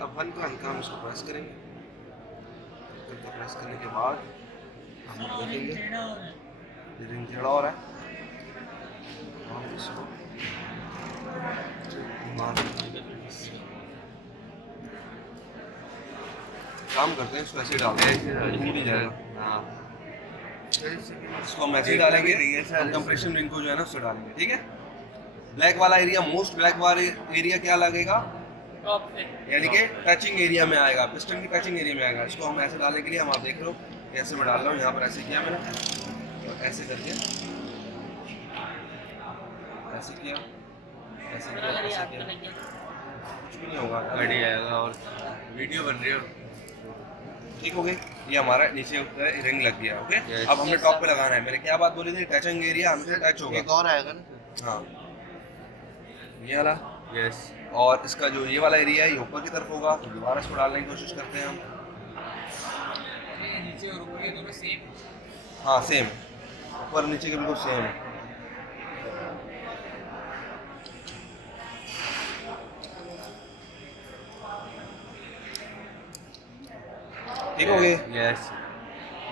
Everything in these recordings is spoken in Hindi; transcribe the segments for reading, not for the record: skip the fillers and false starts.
अब हल्का हल्का हम इसको प्रेस करेंगे। हल्का प्रेस करने के बाद हम देखेंगे रिंग टेढ़ा हो रहा है, हम इसको काम करते हैं, इसको ऐसे डालते हैं, टूट ही जाएगा। हाँ, इसको हम ऐसे डालेंगे, हम कंप्रेशन रिंग को जो है ना उससे डालेंगे, ठीक है। ब्लैक वाला एरिया, मोस्ट ब्लैक वाला एरिया क्या लगेगा, यानी कि टचिंग एरिया में आएगा, पिस्टन की टचिंग एरिया में आएगा। इसको हम ऐसे डालने के लिए हम, आप देख रहे हो कैसे मैं डाल रहा हूँ, यहाँ पर ऐसे किया मैंने, और ऐसे करके ऐसे किया, ऐसे किया, ऐसे किया, कुछ भी नहीं होगा, गाड़ी आएगा। और वीडियो बन रही हो, ठीक हो गई। ये हमारा नीचे रिंग लग गया, ओके। Yes. अब हमने टॉप पे लगाना है, मैंने क्या बात बोली थी, टचिंग एरिया हमेशा टच होगा। एक और आएगा ना। हाँ, ये वाला, यस। और इसका जो ये वाला एरिया है ये ऊपर की तरफ होगा, तो दोबारा इसको डालने की कोशिश करते हैं हम। नीचे और ऊपर के दोनों सेम। हाँ सेम, ऊपर नीचे के बिल्कुल सेम है। ठीक हो गए। यस।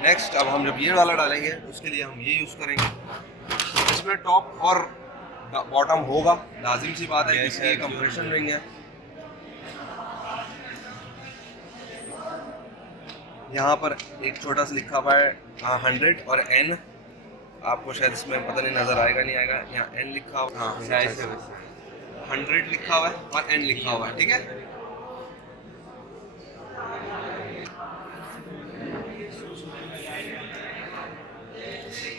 नेक्स्ट अब हम जब ये वाला डालेंगे उसके लिए हम ये यूज़ करेंगे। इसमें टॉप और बॉटम होगा, लाजिम सी बात है, Yes, क्योंकि ये sir, कंप्रेशन रिंग है। यहाँ पर एक छोटा सा लिखा हुआ है 100 और N, आपको शायद इसमें पता नहीं नज़र आएगा नहीं आएगा, यहाँ N लिखा हुआ, हाँ साइज से बस 100 लिखा हुआ है और N लिखा हुआ है, ठीक है।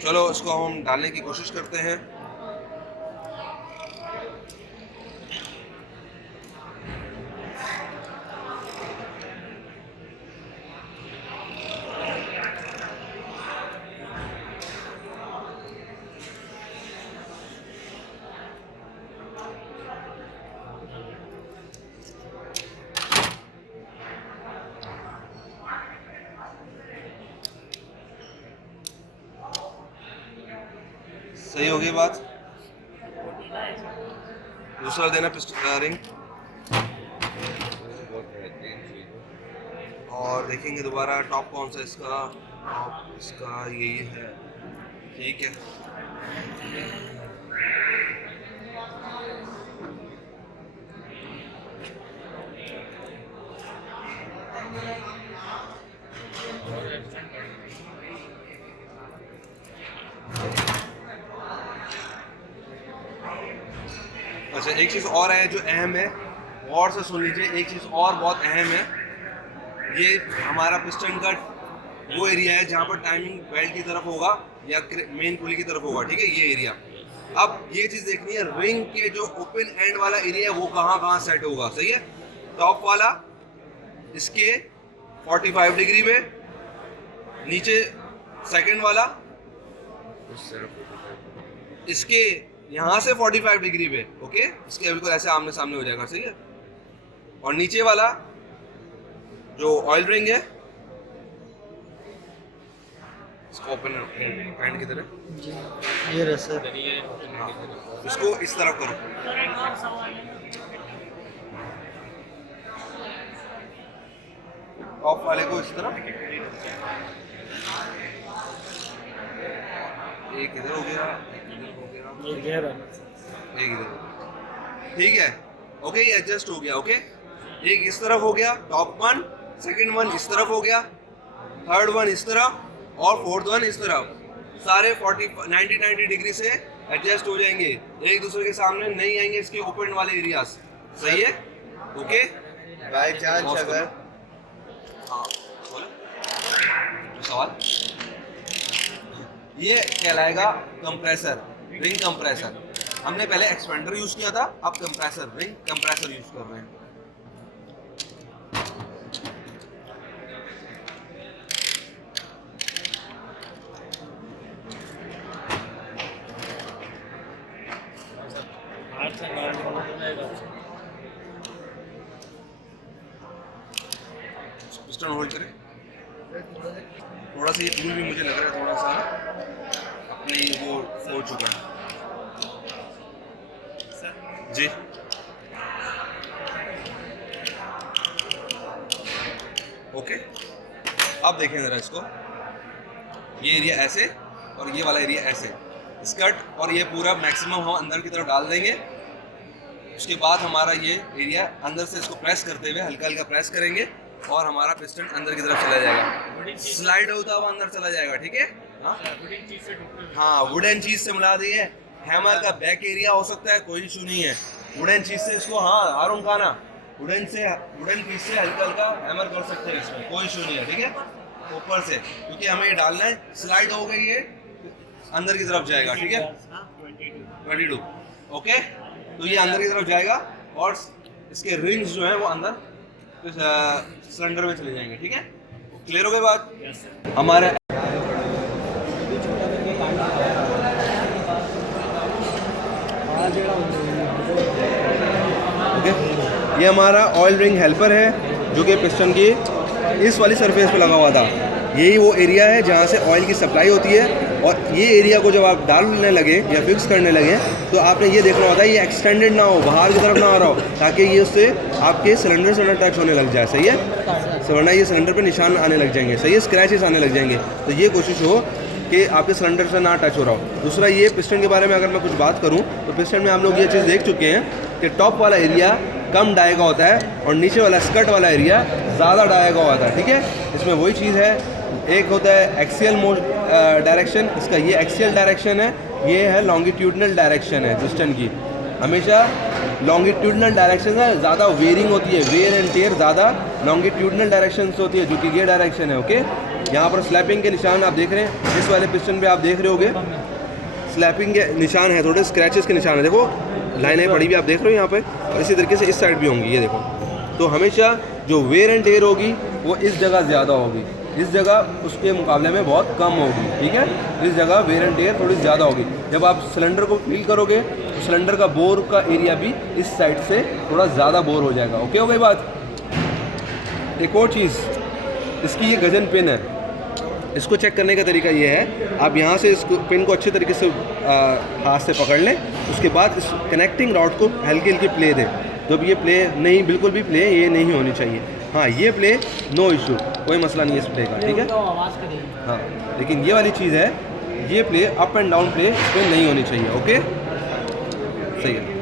चलो इसको हम डालने की कोशिश करते हैं। सही हो गई बात। दूसरा देना पिस्टन रिंग, और देखेंगे दोबारा टॉप कौन सा इसका, टॉप इसका यही है, ठीक है। अच्छा, एक चीज़ और है जो अहम है, गौर से सुन लीजिए, एक चीज़ और बहुत अहम है। ये हमारा पिस्टन का वो एरिया है जहाँ पर टाइमिंग बेल्ट की तरफ होगा या मेन पुली की तरफ होगा, ठीक है, ये एरिया। अब ये चीज़ देखनी है, रिंग के जो ओपन एंड वाला एरिया है वो कहाँ कहाँ सेट होगा, सही है। टॉप वाला इसके 45 डिग्री में, नीचे सेकंड वाला इसके यहाँ से 45 डिग्री पे, ओके, इसके बिल्कुल ऐसे आमने सामने हो जाएगा, सही है। और नीचे वाला जो ऑयल रिंग है इसको ओपन एंड की तरह, ये रहा सर। हाँ, इसको इस तरफ करो, टॉप वाले को इस तरफ, एक इधर हो गया, एक इधर हो गया, ये गहरा एक इधर हो गया, ठीक है, ओके, ये एडजस्ट हो गया, ओके। एक इस तरफ हो गया टॉप वन, सेकंड वन इस तरफ हो गया, थर्ड वन इस तरफ, और फोर्थ वन इस तरफ, सारे 90 डिग्री से एडजस्ट हो जाएंगे, एक दूसरे के सामने नहीं आएंगे इसके ओपन वाले एरियाज, सही है, ओके। बाय चांस अगर हाँ बोलो सवाल। ये कहलाएगा कंप्रेसर, रिंग कंप्रेसर। हमने पहले एक्सपेंडर यूज किया था, अब कंप्रेसर, रिंग कंप्रेसर यूज कर रहे हैं। पिस्टन होल्ड करें थोड़ा सा, ये टूल भी मुझे लग रहा है थोड़ा सा अपने वो हो चुका है जी। ओके, अब देखें ज़रा इसको, ये एरिया ऐसे और ये वाला एरिया ऐसे, स्कर्ट और ये पूरा मैक्सिमम हम अंदर की तरफ डाल देंगे। उसके बाद हमारा ये एरिया अंदर से इसको प्रेस करते हुए हल्का हल्का प्रेस करेंगे और हमारा पिस्टन अंदर की तरफ चला जाएगा, स्लाइड होता हुआ अंदर चला जाएगा। ठीक है, हाँ, वुडन चीज़ से मिला दी है। हैमर का बैक एरिया हो सकता है, कोई इशू नहीं है। वुडन चीज़ से इसको, हाँ आरुण खाना, वुडन पीस से हल्का हल्का हैमर कर सकते हैं, इसमें कोई इशू नहीं है। ठीक है, ऊपर से, क्योंकि हमें ये डालना है, स्लाइड हो गई है अंदर की तरफ जाएगा। ठीक है, 22 ओके, तो ये अंदर की तरफ जाएगा और इसके रिंग्स जो हैं वो अंदर सिलेंडर में चले जाएंगे। ठीक है, क्लियर हो गई बात? हमारे ये हमारा ऑयल रिंग हेल्पर है जो कि पिस्टन की इस वाली सरफेस पे लगा हुआ था। यही वो एरिया है जहाँ से ऑयल की सप्लाई होती है, और ये एरिया को जब आप डालने लगे या फिक्स करने लगे तो आपने ये देखना होता है ये एक्सटेंडेड ना हो, बाहर की तरफ ना आ रहा हो, ताकि ये उससे आपके सिलेंडर से ना टच होने लग जाए। सही है, वरना ये सिलेंडर पे निशान आने लग जाएंगे। सही है, स्क्रैचेस आने लग जाएंगे। तो ये कोशिश हो कि आपके सिलेंडर से ना टच हो रहा हो। दूसरा, ये पिस्टन के बारे में अगर मैं कुछ बात करूँ तो पिस्टन में हम लोग ये चीज़ देख चुके हैं कि टॉप वाला एरिया कम डाई का होता है और नीचे वाला स्कर्ट वाला एरिया ज़्यादा डाई का होता है। ठीक है, इसमें वही चीज़ है, एक होता है एक्सियल डायरेक्शन, इसका ये एक्सियल डायरेक्शन है, ये है लॉन्गिट्यूडनल डायरेक्शन है पिस्टन की। हमेशा लॉन्गिट्यूडनल डायरेक्शन है, ज़्यादा वेयरिंग होती है, वेयर एंड टेयर ज़्यादा लॉन्गिट्यूडनल डायरेक्शन से होती है, जो कि ये डायरेक्शन है। ओके, यहाँ पर स्लैपिंग के निशान आप देख रहे हैं, इस वाले पिस्टन पे आप देख रहे होगे स्लैपिंग के निशान है, थोड़े स्क्रैचेस के निशान है। देखो लाइनें पड़ी हुई आप देख रहे हो यहाँ पे, और इसी तरीके से इस साइड भी होंगी, ये देखो। तो हमेशा जो वेयर एंड टेयर होगी वो इस जगह ज़्यादा होगी, इस जगह उसके मुकाबले में बहुत कम होगी। ठीक है, इस जगह वेयर एंड टेयर थोड़ी ज़्यादा होगी। जब आप सिलेंडर को फिल करोगे तो सिलेंडर का बोर का एरिया भी इस साइड से थोड़ा ज़्यादा बोर हो जाएगा। ओके हो गई बात? एक और चीज़, इसकी ये गजन पिन है, इसको चेक करने का तरीका ये है, आप यहाँ से इस पिन को अच्छे तरीके से हाथ से पकड़ लें, उसके बाद इस कनेक्टिंग रॉड को हल्की हल्की प्ले दें। जब ये प्ले नहीं, बिल्कुल भी प्ले ये नहीं होनी चाहिए। हाँ, ये प्ले नो इशू, कोई मसला नहीं है इस प्ले का। ठीक है, हाँ, लेकिन ये वाली चीज़ है, ये play up and down play इस पर नहीं होनी चाहिए। ओके, सही है।